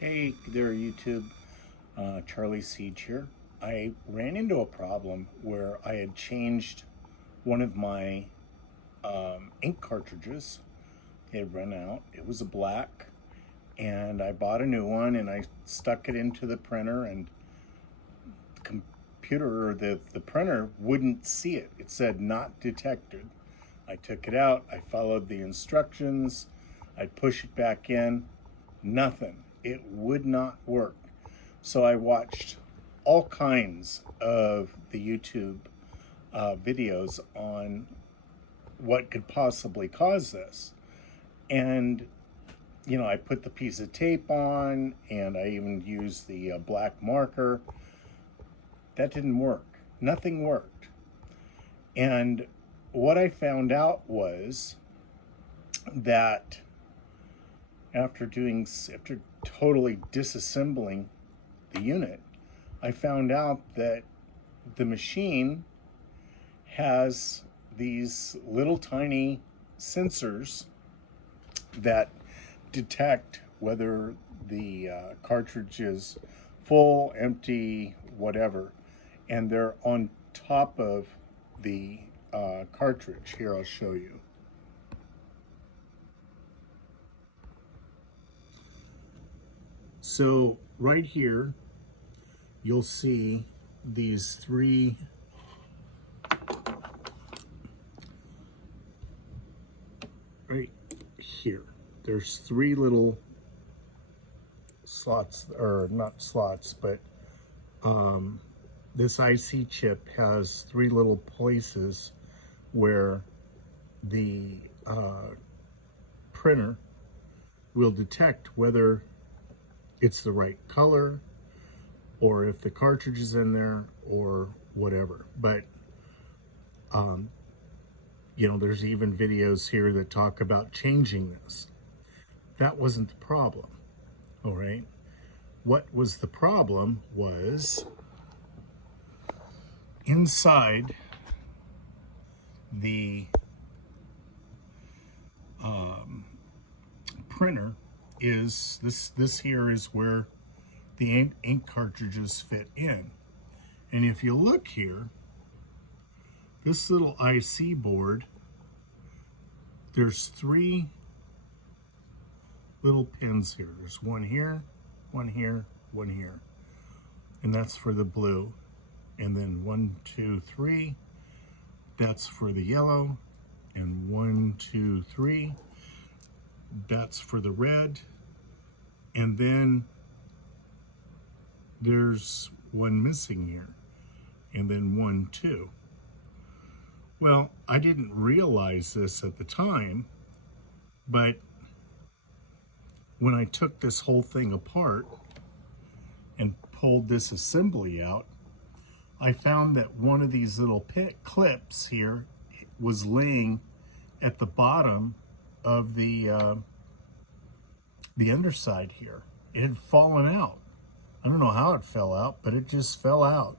Hey there, YouTube. Charlie Siege here. I ran into a problem where I had changed one of my ink cartridges. It had run out. It was a black, and I bought a new one and I stuck it into the printer, and the computer or the printer wouldn't see it. It said not detected. I took it out. I followed the instructions. I push it back in. Nothing. It would not work. So I watched all kinds of the YouTube videos on what could possibly cause this. And, I put the piece of tape on, and I even used the black marker. That didn't work. Nothing worked. And what I found out was that after totally disassembling the unit, I found out that the machine has these little tiny sensors that detect whether the cartridge is full, empty, whatever, and they're on top of the cartridge. Here, I'll show you. So right here, you'll see these three right here. There's three little slots, or not slots, but this IC chip has three little places where the printer will detect whether it's the right color, or if the cartridge is in there, or whatever. But there's even videos here that talk about changing this. That wasn't the problem. All right, what was the problem was inside the printer is this here is where the ink cartridges fit in. And if you look here, this little IC board, there's three little pins here. There's one here, one here, one here. And that's for the blue. And then 1, 2, 3, that's for the yellow. And 1, 2, 3, that's for the red. And then there's one missing here, and then 1, 2. Well, I didn't realize this at the time, but when I took this whole thing apart and pulled this assembly out, I found that one of these little clips here was laying at the bottom of the underside here. It had fallen out. I don't know how it fell out, but it just fell out.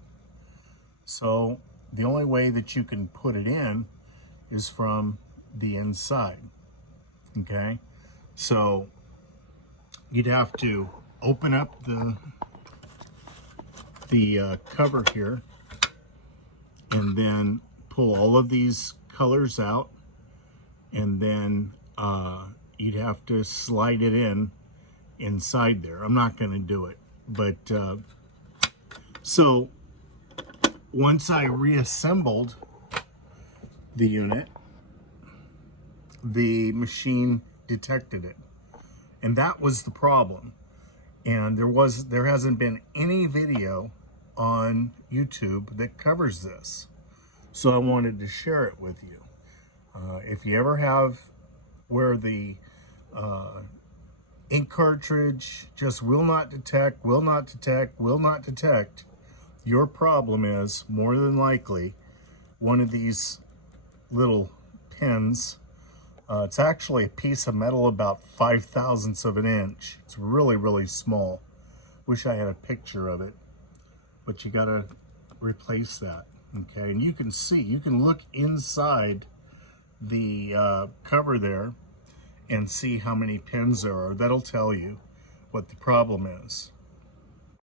So the only way that you can put it in is from the inside. Okay, so you'd have to open up the cover here, and then pull all of these colors out, and then you'd have to slide it inside there. I'm not going to do it, but so once I reassembled the unit, the machine detected it, and that was the problem. And there hasn't been any video on YouTube that covers this, so I wanted to share it with you. If you ever have where the ink cartridge just will not detect, your problem is more than likely one of these little pins. It's actually a piece of metal about 5/1000ths of an inch. It's really, really small. Wish I had a picture of it, but you gotta replace that, okay? And you can see, you can look inside the cover there and see how many pins there are. That'll tell you. what the problem is.